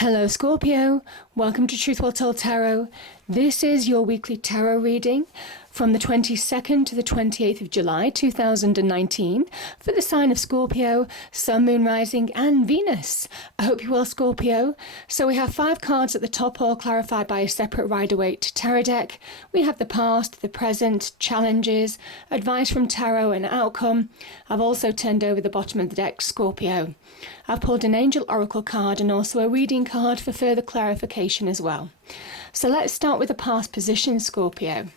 Hello Scorpio, welcome to Truth Well Told Tarot. This is your weekly tarot reading from the 22nd to the 28th of July 2019 for the sign of Scorpio, Sun, Moon, Rising and Venus. I hope you're well, Scorpio. So we have 5 cards at the top, all clarified by a separate Rider-Waite tarot deck. We have the past, the present, challenges, advice from tarot and outcome. I've also turned over the bottom of the deck, Scorpio. I've pulled an Angel Oracle card and also a reading card for further clarification as well. So let's start with the past position, Scorpio.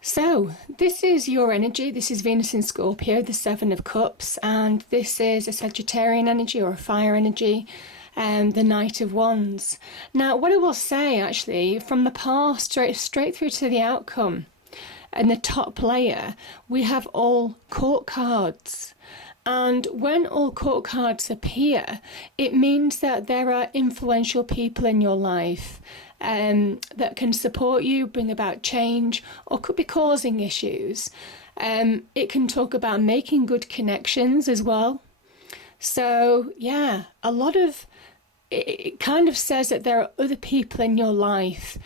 So this is your energy. This is Venus in Scorpio, the 7 of Cups, and this is a Sagittarian energy or a fire energy, the Knight of Wands. Now, what I will say actually, from the past straight through to the outcome, and the top layer, we have all court cards. And when all court cards appear, it means that there are influential people in your life that can support you, bring about change, or could be causing issues. It can talk about making good connections as well. So yeah, it kind of says that there are other people in your life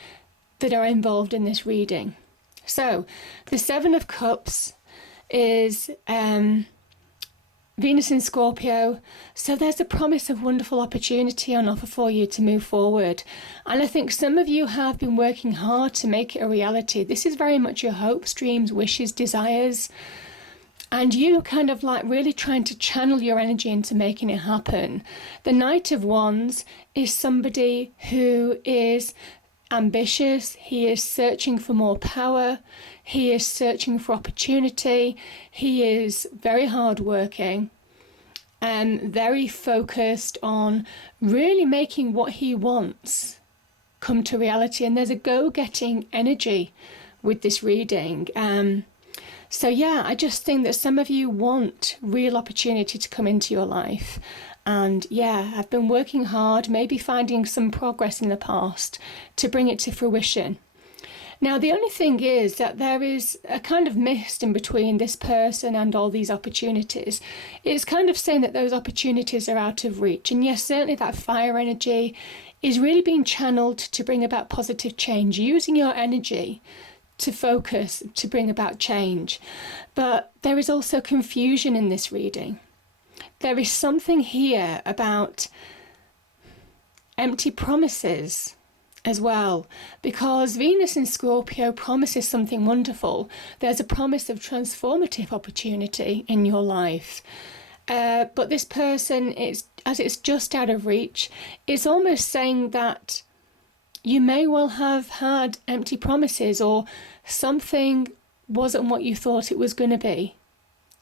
that are involved in this reading. So the 7 of Cups is Venus in Scorpio, so there's a promise of wonderful opportunity on offer for you to move forward. And I think some of you have been working hard to make it a reality. This is very much your hopes, dreams, wishes, desires, and you kind of like really trying to channel your energy into making it happen. The Knight of Wands is somebody who is ambitious, he is searching for more power, he is searching for opportunity, he is very hardworking and very focused on really making what he wants come to reality. And there's a go-getting energy with this reading. So yeah, I just think that some of you want real opportunity to come into your life. And yeah, I've been working hard, maybe finding some progress in the past to bring it to fruition. Now, the only thing is that there is a kind of mist in between this person and all these opportunities. It's kind of saying that those opportunities are out of reach. And yes, certainly that fire energy is really being channeled to bring about positive change, using your energy to focus, to bring about change. But there is also confusion in this reading. There is something here about empty promises as well, because Venus in Scorpio promises something wonderful. There's a promise of transformative opportunity in your life. But this person, as it's just out of reach, it's almost saying that you may well have had empty promises, or something wasn't what you thought it was going to be.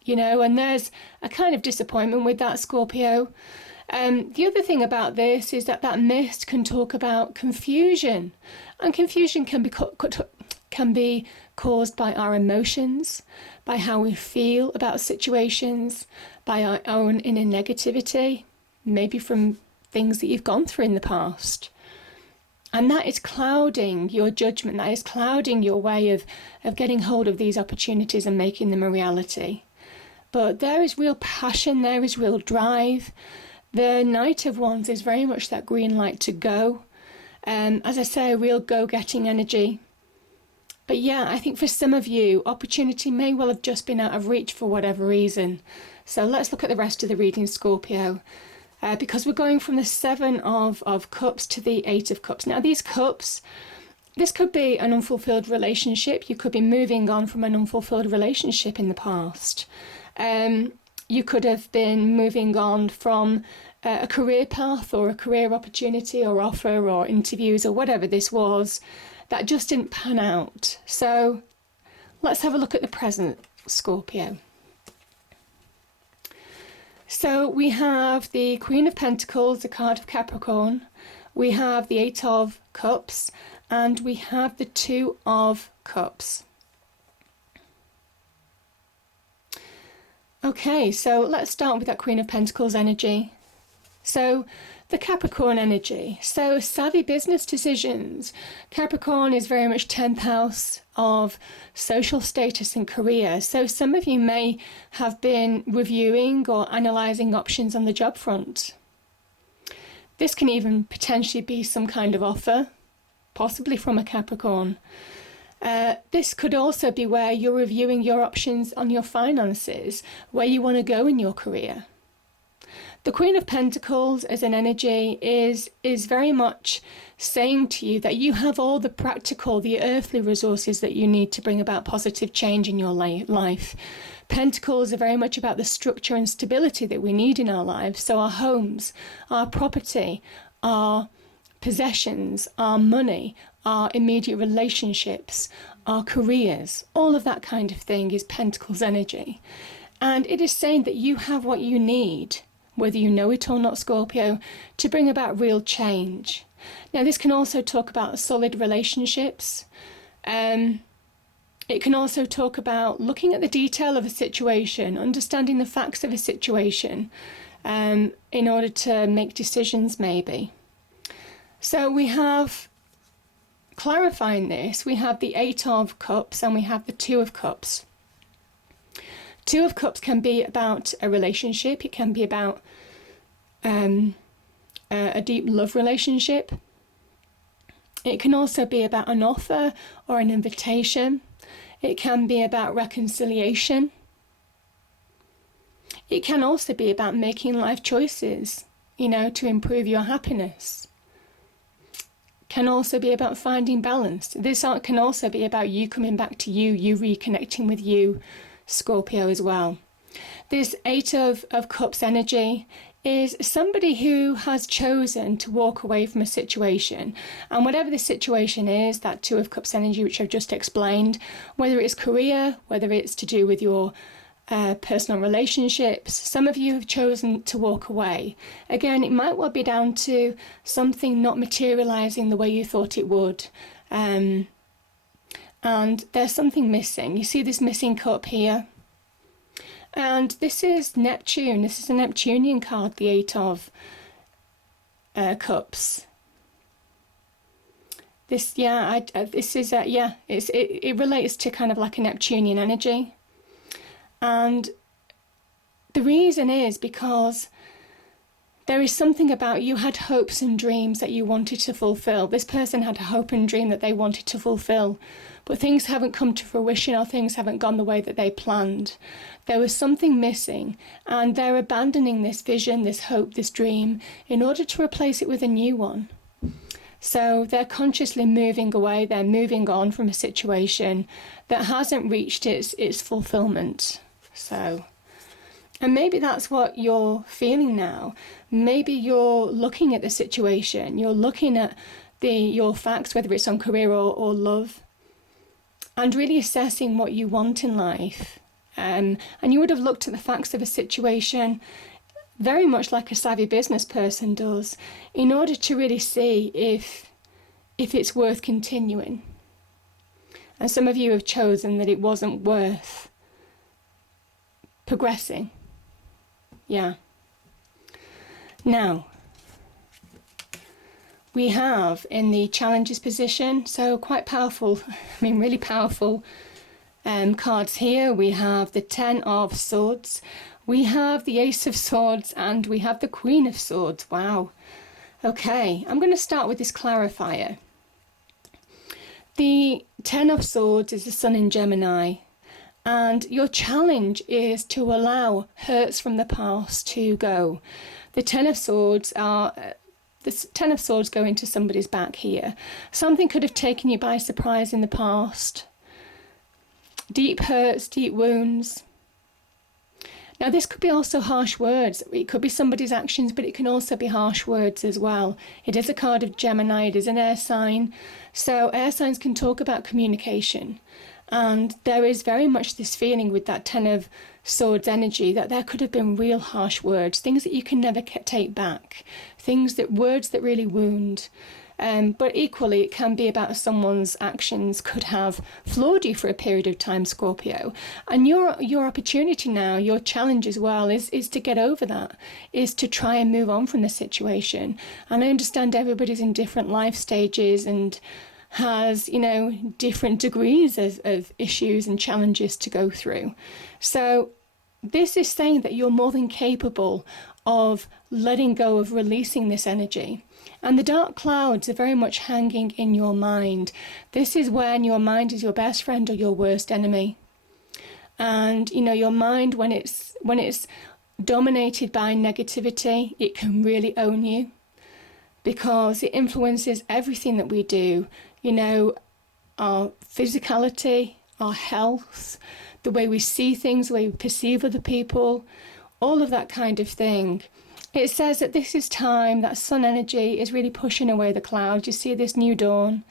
You know, and there's a kind of disappointment with that, Scorpio. The other thing about this is that mist can talk about confusion, and confusion can be caused by our emotions, by how we feel about situations, by our own inner negativity, maybe from things that you've gone through in the past. And that is clouding your judgment, that is clouding your way of getting hold of these opportunities and making them a reality. But there is real passion, there is real drive. The Knight of Wands is very much that green light to go. As I say, a real go-getting energy. But yeah, I think for some of you, opportunity may well have just been out of reach for whatever reason. So let's look at the rest of the reading, Scorpio. Because we're going from the 7 of Cups to the 8 of Cups. Now these cups, this could be an unfulfilled relationship. You could be moving on from an unfulfilled relationship in the past. You could have been moving on from a career path or a career opportunity or offer or interviews or whatever this was that just didn't pan out. So let's have a look at the present, Scorpio. So we have the Queen of Pentacles, the card of Capricorn. We have the 8 of Cups, and we have the 2 of Cups. Okay, so let's start with that Queen of Pentacles energy. So the Capricorn energy, so savvy business decisions. Capricorn is very much 10th house of social status and career. So some of you may have been reviewing or analysing options on the job front. This can even potentially be some kind of offer, possibly from a Capricorn. This could also be where you're reviewing your options on your finances, where you want to go in your career. The Queen of Pentacles as an energy is very much saying to you that you have all the practical, the earthly resources that you need to bring about positive change in your life. Pentacles are very much about the structure and stability that we need in our lives. So our homes, our property, our possessions, our money, our immediate relationships, our careers, all of that kind of thing is Pentacles energy. And it is saying that you have what you need, whether you know it or not, Scorpio, to bring about real change. Now, this can also talk about solid relationships. It can also talk about looking at the detail of a situation, understanding the facts of a situation, in order to make decisions, maybe. So we have, clarifying this, we have the Eight of Cups and we have the Two of Cups. Two of Cups can be about a relationship. It can be about a deep love relationship. It can also be about an offer or an invitation. It can be about reconciliation. It can also be about making life choices, to improve your happiness. Can also be about finding balance. This can also be about you coming back to you reconnecting with you, Scorpio, as well. This Eight of Cups energy is somebody who has chosen to walk away from a situation. And whatever the situation is, that Two of Cups energy, which I've just explained, whether it's career, whether it's to do with your personal relationships, some of you have chosen to walk away. Again, it might well be down to something not materializing the way you thought it would. And there's something missing. You see this missing cup here? And this is Neptune. This is a Neptunian card, the Eight of Cups. This, it relates to kind of like a Neptunian energy. And the reason is because there is something about you had hopes and dreams that you wanted to fulfill. This person had a hope and dream that they wanted to fulfill, but things haven't come to fruition or things haven't gone the way that they planned. There was something missing, and they're abandoning this vision, this hope, this dream in order to replace it with a new one. So they're consciously moving away, they're moving on from a situation that hasn't reached its fulfillment. So, and maybe that's what you're feeling now. Maybe you're looking at the situation, you're looking at your facts, whether it's on career or love, and really assessing what you want in life. And you would have looked at the facts of a situation very much like a savvy business person does, in order to really see if it's worth continuing. And some of you have chosen that it wasn't worth progressing. Yeah. Now, we have in the challenges position, so quite powerful, really powerful cards here. We have the Ten of Swords, we have the Ace of Swords, and we have the Queen of Swords. Wow. Okay, I'm going to start with this clarifier. The Ten of Swords is the Sun in Gemini, and your challenge is to allow hurts from the past to go. The Ten of Swords go into somebody's back here. Something could have taken you by surprise in the past. Deep hurts, deep wounds. Now, this could be also harsh words. It could be somebody's actions, but it can also be harsh words as well. It is a card of Gemini. It is an air sign. So air signs can talk about communication. And there is very much this feeling with that Ten of Swords energy that there could have been real harsh words, things that you can never take back, words that really wound. But equally, it can be about someone's actions could have floored you for a period of time, Scorpio. And your opportunity now, your challenge as well, is to get over that, is to try and move on from the situation. And I understand everybody's in different life stages and has, different degrees of issues and challenges to go through. So this is saying that you're more than capable of letting go, of releasing this energy. And the dark clouds are very much hanging in your mind. This is when your mind is your best friend or your worst enemy. And, you know, your mind, when it's dominated by negativity, it can really own you, because it influences everything that we do. You know, our physicality, our health, the way we see things, the way we perceive other people, all of that kind of thing. It says that this is time, that sun energy is really pushing away the clouds. You see this new dawn,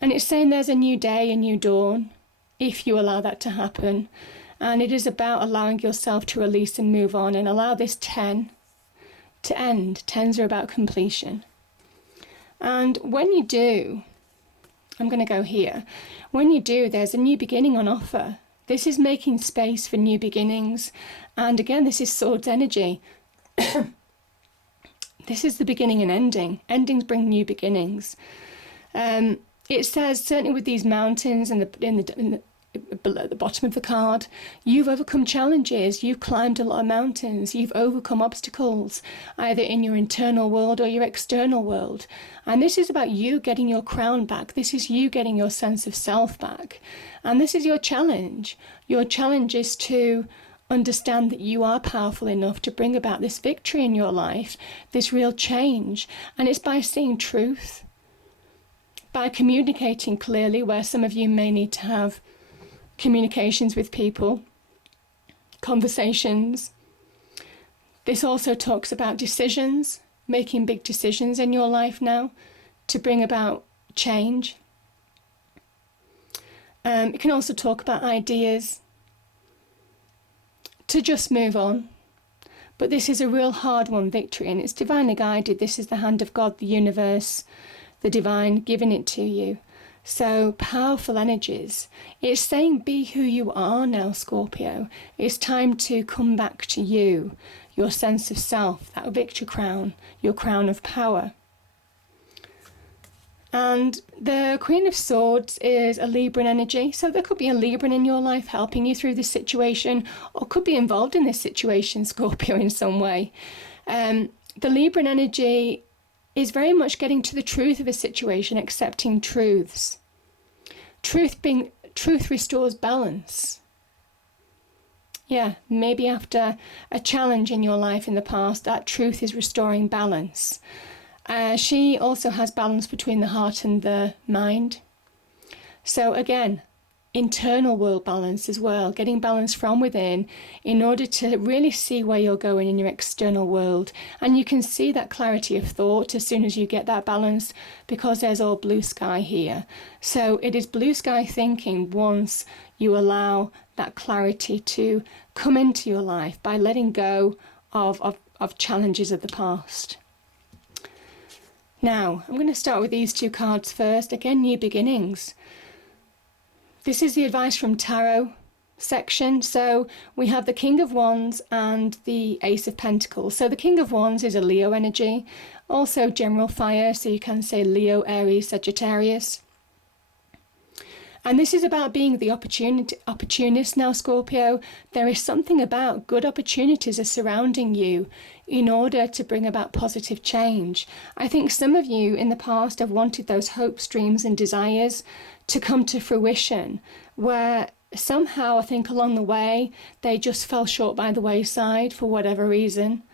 and it's saying there's a new day, a new dawn, if you allow that to happen. And it is about allowing yourself to release and move on and allow this 10 to end. 10s are about completion. And when you do, I'm going to go here. When you do, there's a new beginning on offer. This is making space for new beginnings. And again, this is swords energy. This is the beginning and ending. Endings bring new beginnings. It says, certainly with these mountains and below the bottom of the card, you've overcome challenges, you've climbed a lot of mountains, you've overcome obstacles, either in your internal world or your external world. And this is about you getting your crown back. This is you getting your sense of self back. And this is your challenge. Your challenge is to understand that you are powerful enough to bring about this victory in your life, this real change. And it's by seeing truth, by communicating clearly, where some of you may need to have communications with people, conversations. This also talks about decisions, making big decisions in your life now to bring about change. It can also talk about ideas to just move on. But this is a real hard-won victory, and it's divinely guided. This is the hand of God, the universe, the divine giving it to you. So powerful energies. It's saying be who you are now, Scorpio. It's time to come back to you, your sense of self, that victory crown, your crown of power. And the Queen of Swords is a Libran energy. So there could be a Libran in your life helping you through this situation, or could be involved in this situation, Scorpio, in some way. The Libran energy is very much getting to the truth of a situation, accepting truths. Truth restores balance. Yeah, maybe after a challenge in your life in the past, that truth is restoring balance. She also has balance between the heart and the mind. So again, internal world balance as well, getting balance from within in order to really see where you're going in your external world. And you can see that clarity of thought as soon as you get that balance, because there's all blue sky here. So it is blue sky thinking once you allow that clarity to come into your life by letting go of challenges of the past. Now, I'm going to start with these two cards first. Again, new beginnings. This is the advice from tarot section. So we have the King of Wands and the Ace of Pentacles. So the King of Wands is a Leo energy, also general fire. So you can say Leo, Aries, Sagittarius. And this is about being the opportunist now, Scorpio. There is something about good opportunities are surrounding you in order to bring about positive change. I think some of you in the past have wanted those hopes, dreams and desires to come to fruition, where somehow I think along the way they just fell short by the wayside for whatever reason.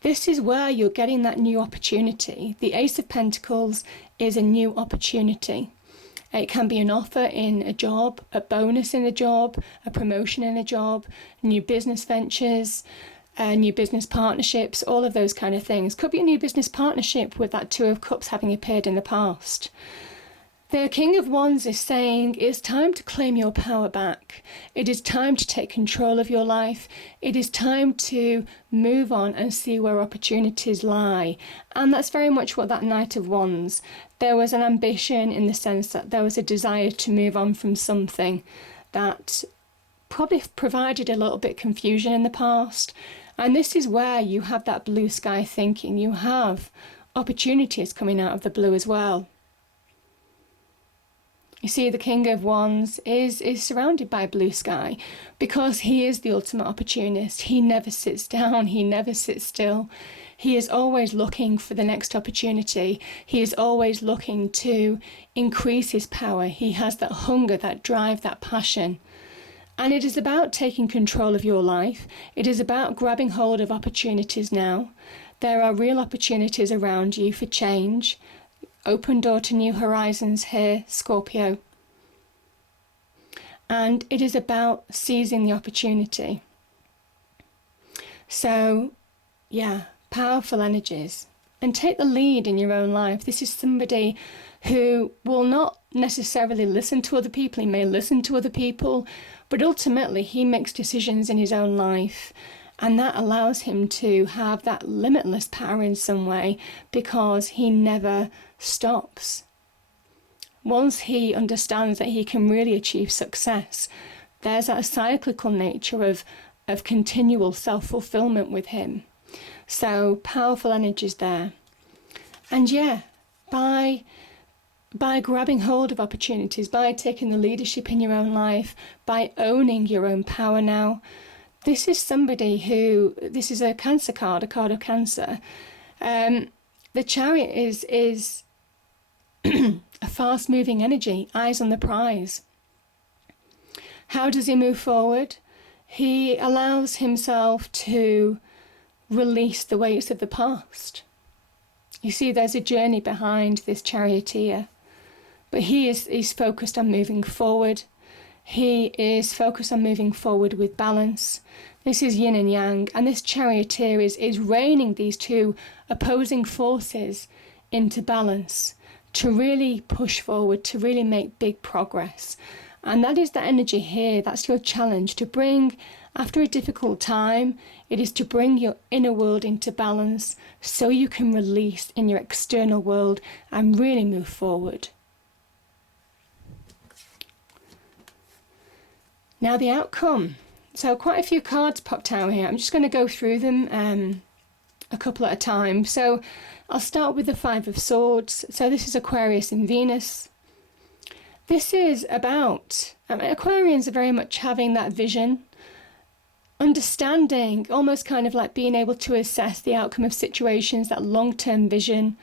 This is where you're getting that new opportunity. The Ace of Pentacles is a new opportunity. It can be an offer in a job, a bonus in a job, a promotion in a job, new business ventures, new business partnerships, all of those kind of things. Could be a new business partnership with that Two of Cups having appeared in the past. The King of Wands is saying it's time to claim your power back. It is time to take control of your life. It is time to move on and see where opportunities lie. And that's very much what that Knight of Wands. There was an ambition in the sense that there was a desire to move on from something that probably provided a little bit confusion in the past. And this is where you have that blue sky thinking. You have opportunities coming out of the blue as well. You see, the King of Wands is surrounded by blue sky because he is the ultimate opportunist. He never sits down. He never sits still. He is always looking for the next opportunity. He is always looking to increase his power. He has that hunger, that drive, that passion. And it is about taking control of your life. It is about grabbing hold of opportunities now. There are real opportunities around you for change. Open door to new horizons here, Scorpio. And it is about seizing the opportunity. So, yeah, powerful energies. And take the lead in your own life. This is somebody who will not necessarily listen to other people. He may listen to other people, but ultimately he makes decisions in his own life. And that allows him to have that limitless power in some way because he never stops. Once he understands that he can really achieve success, there's that cyclical nature of continual self-fulfillment with him. So powerful energies there. And yeah, by grabbing hold of opportunities, by taking the leadership in your own life, by owning your own power now, this is somebody who, this is a Cancer card, a card of Cancer. The Chariot is a fast-moving energy, eyes on the prize. How does he move forward? He allows himself to release the weights of the past. You see, there's a journey behind this charioteer, but he's focused on moving forward. He is focused on moving forward with balance. This is yin and yang, and this charioteer is reining these two opposing forces into balance to really push forward, to really make big progress. And that is the energy here. That's your challenge, to bring, after a difficult time, it is to bring your inner world into balance so you can release in your external world and really move forward. Now the outcome. So quite a few cards popped out here. I'm just going to go through them a couple at a time. So I'll start with the Five of Swords. So this is Aquarius and Venus. This is about, Aquarians are very much having that vision, understanding, almost kind of like being able to assess the outcome of situations, that long-term vision.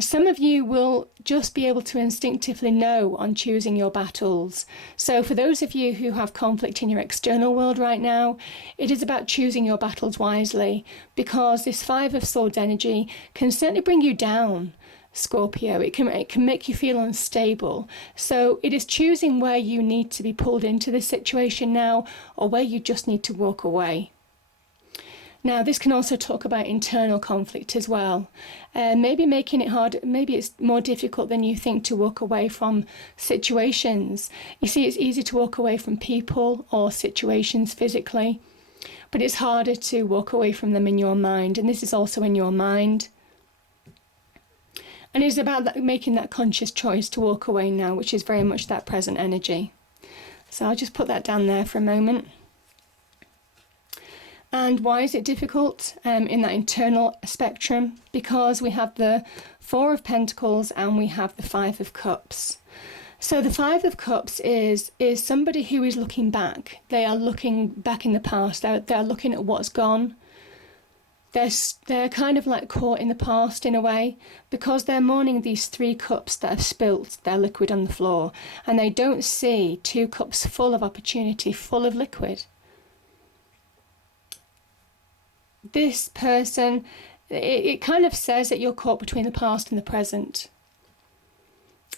Some of you will just be able to instinctively know on choosing your battles. So for those of you who have conflict in your external world right now, it is about choosing your battles wisely, because this Five of Swords energy can certainly bring you down, Scorpio. It can make you feel unstable. So it is choosing where you need to be pulled into this situation now, or where you just need to walk away. Now, this can also talk about internal conflict as well. Maybe making it hard, maybe it's more difficult than you think to walk away from situations. You see, it's easy to walk away from people or situations physically, but it's harder to walk away from them in your mind. And this is also in your mind. And it's about that, making that conscious choice to walk away now, which is very much that present energy. So I'll just put that down there for a moment. And why is it difficult in that internal spectrum? Because we have the Four of Pentacles and we have the Five of Cups. So the Five of Cups is somebody who is looking back. They are looking back in the past. They're looking at what's gone. They're kind of like caught in the past in a way, because they're mourning these three cups that have spilt their liquid on the floor, and they don't see two cups full of opportunity, full of liquid. This person, it kind of says that you're caught between the past and the present.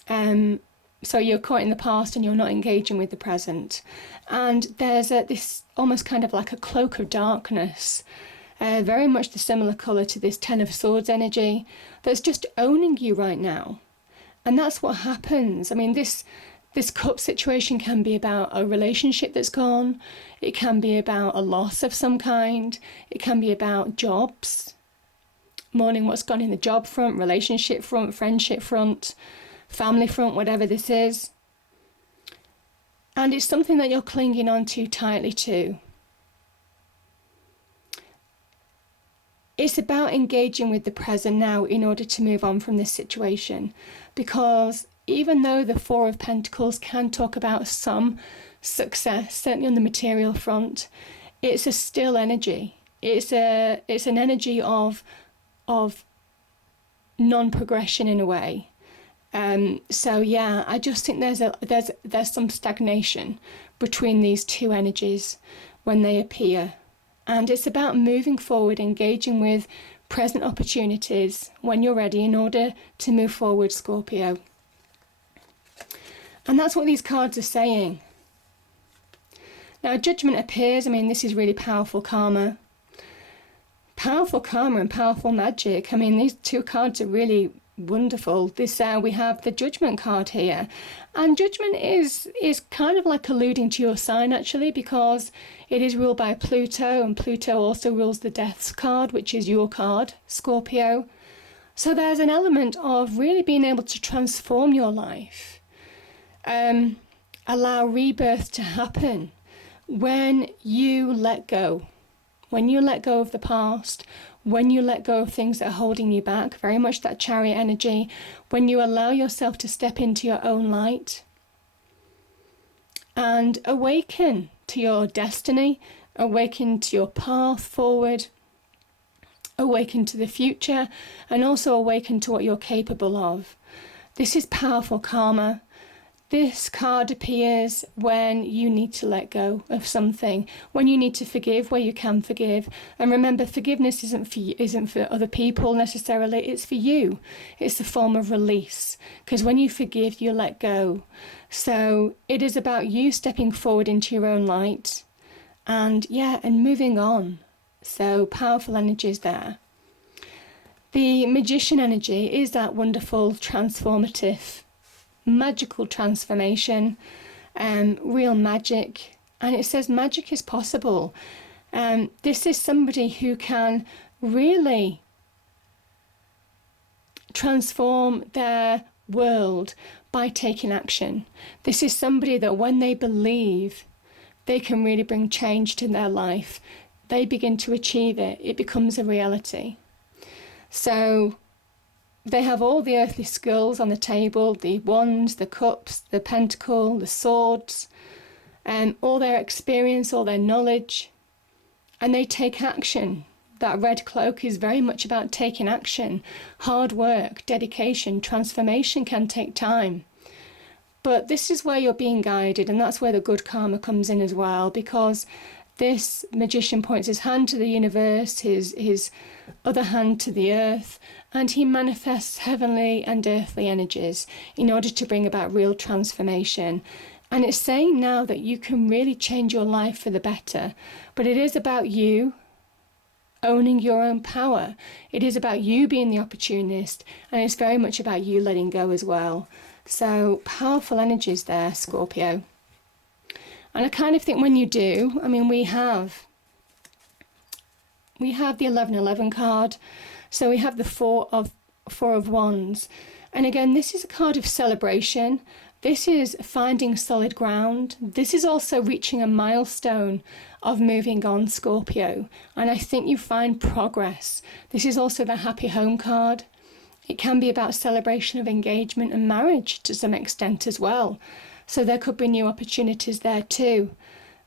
So you're caught in the past and you're not engaging with the present. And there's this almost kind of like a cloak of darkness, very much the similar colour to this Ten of Swords energy, that's just owning you right now. And that's what happens. I mean, this cup situation can be about a relationship that's gone. It can be about a loss of some kind. It can be about jobs, mourning what's gone in the job front, relationship front, friendship front, family front, whatever this is. And it's something that you're clinging on too tightly to. It's about engaging with the present now in order to move on from this situation, because even though the Four of Pentacles can talk about some success, certainly on the material front, it's a still energy. It's an energy of non-progression in a way. So yeah, I just think there's some stagnation between these two energies when they appear. And it's about moving forward, engaging with present opportunities when you're ready in order to move forward, Scorpio. And that's what these cards are saying. Now, Judgment appears. I mean, this is really powerful karma. Powerful karma and powerful magic. I mean, these two cards are really wonderful. We have the Judgment card here, and Judgment is kind of like alluding to your sign, actually, because it is ruled by Pluto, and Pluto also rules the Death's card, which is your card, Scorpio. So there's an element of really being able to transform your life, allow rebirth to happen when you let go. When you let go of the past, when you let go of things that are holding you back, very much that Chariot energy, when you allow yourself to step into your own light and awaken to your destiny, awaken to your path forward, awaken to the future, and also awaken to what you're capable of. This is powerful karma. This card appears when you need to let go of something, when you need to forgive where you can forgive. And remember, forgiveness isn't for other people necessarily, it's for you. It's a form of release, because when you forgive, you let go. So it is about you stepping forward into your own light and moving on. So powerful energies there. The Magician energy is that wonderful transformative magical transformation, real magic, and it says magic is possible. This is somebody who can really transform their world by taking action. This is somebody that when they believe, they can really bring change to their life. They begin to achieve it. It becomes a reality. So they have all the earthly skills on the table, the wands, the cups, the pentacle, the swords, and all their experience, all their knowledge, and they take action. That red cloak is very much about taking action. Hard work, dedication, transformation can take time. But this is where you're being guided, and that's where the good karma comes in as well, because this magician points his hand to the universe, his other hand to the earth, and he manifests heavenly and earthly energies in order to bring about real transformation. And it's saying now that you can really change your life for the better, but it is about you owning your own power. It is about you being the opportunist, and it's very much about you letting go as well. So powerful energies there, Scorpio. And I kind of think when you do, I mean, we have the 1111 card. So we have the Four of Wands. And again, this is a card of celebration. This is finding solid ground. This is also reaching a milestone of moving on, Scorpio. And I think you find progress. This is also the Happy Home card. It can be about celebration of engagement and marriage to some extent as well. So there could be new opportunities there too.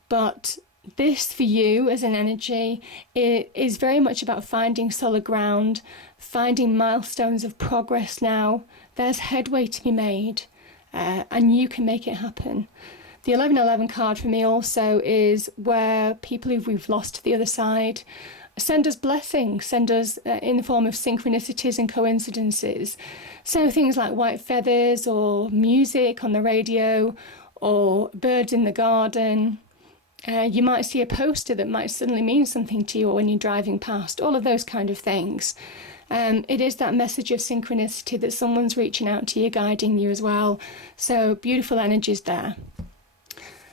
But this for you as an energy, it is very much about finding solid ground, finding milestones of progress now. There's headway to be made, and you can make it happen. The 1111 card for me also is where people who we've lost to the other side send us blessings, send us in the form of synchronicities and coincidences. So things like white feathers or music on the radio or birds in the garden. You might see a poster that might suddenly mean something to you when you're driving past, all of those kind of things. It is that message of synchronicity that someone's reaching out to you, guiding you as well. So beautiful energies there.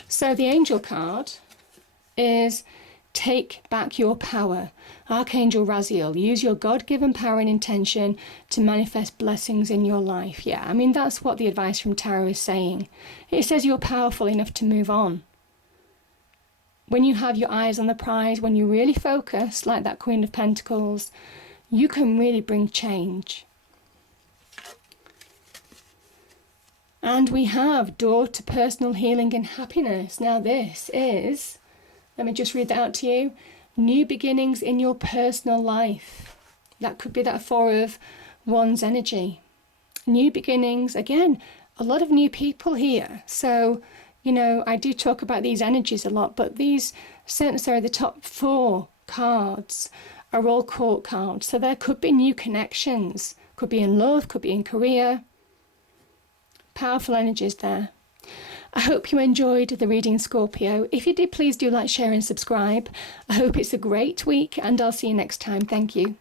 So the angel card is take back your power. Archangel Raziel, use your God-given power and intention to manifest blessings in your life. Yeah, I mean, that's what the advice from Tarot is saying. It says you're powerful enough to move on. When you have your eyes on the prize, when you really focus, like that Queen of Pentacles, you can really bring change. And we have door to personal healing and happiness. Now this is, let me just read that out to you, new beginnings in your personal life. That could be that Four of Wands energy. New beginnings, again, a lot of new people here. So, you know, I do talk about these energies a lot, but these, certainly the top 4 cards are all court cards. So there could be new connections, could be in love, could be in career. Powerful energies there. I hope you enjoyed the reading, Scorpio. If you did, please do like, share and subscribe. I hope it's a great week and I'll see you next time. Thank you.